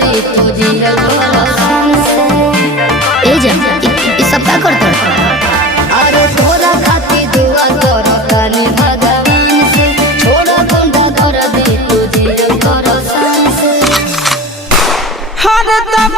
दे तुझे ए जा ये सब क्या करते अरे थोड़ा खाती दुआ करो काने भगवान से छोड़ा गुंडा कर दे तुझे से हर तब